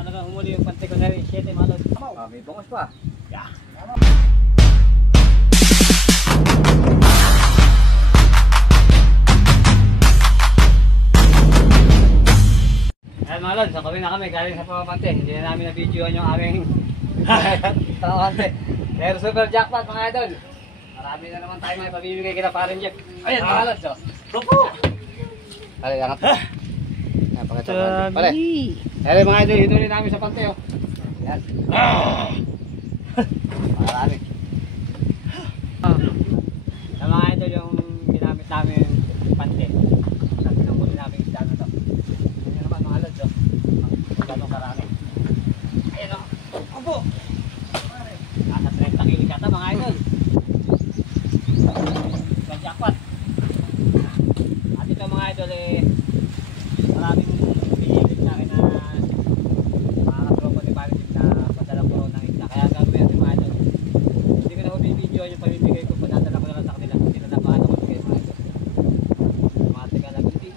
talaga humuli yung pante ko na rin. 7 mga lods. May bangos pa. Yeah. Ayan mga lods, kami na kami galing sa pamapante. Hindi na namin na-videoan yung aming pamapante. Pero super jackpot mga idol. Marami na naman tayo may pabibigay kita pa rin Jeff. Ayan mga lods, oh. Rupo! Pare, angat. Napakita pare. Ayan mga idol, hinuli namin sa pante, oh. Ayan. Marami. Ayan mga idol, yung ginamit namin pante. Sabi ng huli namin isda na to. Ayan naman mga lods, oh. Ganong karami. Ayan, oh. Opo! Nasa 30 kilo kata mga idol. Jackpot. At ito mga idol maraming pinigil sa akin na mga katropa ni Paris na padala ko ng isda. Kaya gagawin natin mga idol. Hindi ko na video yung pamimigay ko. Padadala ko na lang sa kanila. Hindi na napaano ko bigay mga idol. Mga tiga na gundi.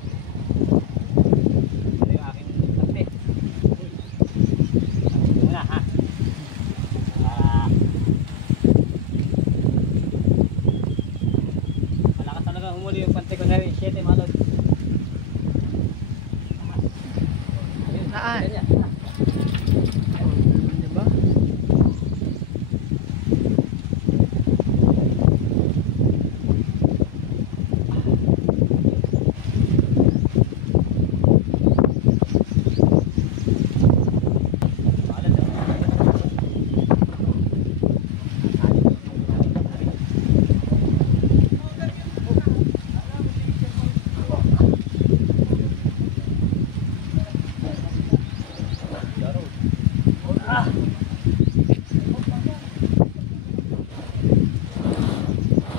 Ito yung aking pante. Ito muna ha. Humuli yung pante ko na rin, 7 mga lods. Saan? Diba?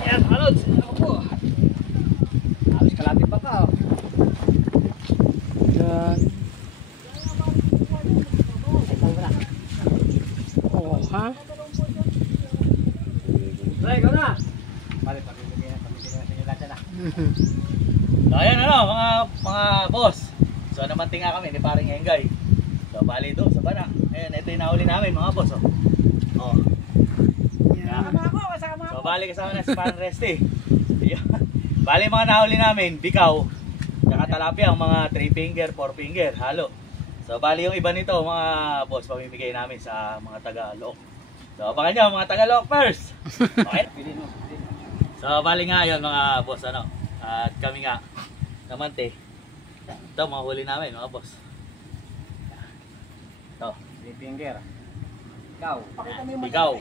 Ayan mga lods, ako po. Alos kalapit pa ka, oh. Yan. Oh, ha? Try, ikaw na. Pare, pamimigay na sa inyo lahat na. So ayan mga boss. So namanting nga kami ni paring Engay. So bali doon sa bana. Ayan, ito yung nahuli namin mga boss, oh. Oh. Yan. So bali kasama na si parang Resty. Bali mga nahuli namin, bikaw, saka talapia, ang mga 3 finger, 4 finger, halo. So bali yung iba nito mga boss, pamimigay namin sa mga taga-Look. So abangan nyo mga taga-Look first. Okay? So bali nga yun mga boss, ano. At kami nga, namante. Ito mga huli namin mga boss. Ito, 3 finger. Ikaw. ikaw.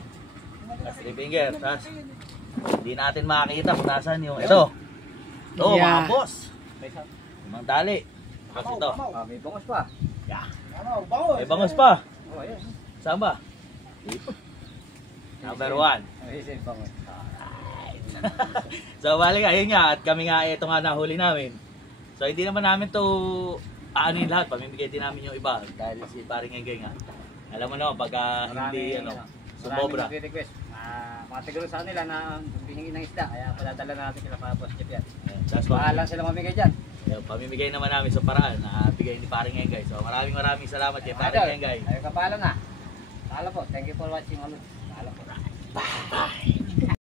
Tapos 3 finger. Tapos hindi natin makakita kung nasan yung ito. Ito mga Yeah. boss. Limang tali. Tapos ito. May bangos pa. Yeah. May bangos pa. Oh, ayan. Saan ba? Number 1. May bangos. So bali nga, yun nga. At kami nga, ito nga nahuli namin. So hindi naman namin to aanin lahat. Pamimigay din namin yung iba. Dahil si paring Engay nga. Alam mo naman, pagka hindi sumobra. Maraming request. Matiguro sa kanila na hihingi ng isda. Kaya padadala na natin sila para Boss Jeff yan. Tapos Pahalan sila mamigay dyan. pamimigay naman namin sa paraan na bigay ni paring Engay. So maraming salamat kay paring Engay. Ayaw ka paalam na. Paalam po. Thank you for watching. Paalam po.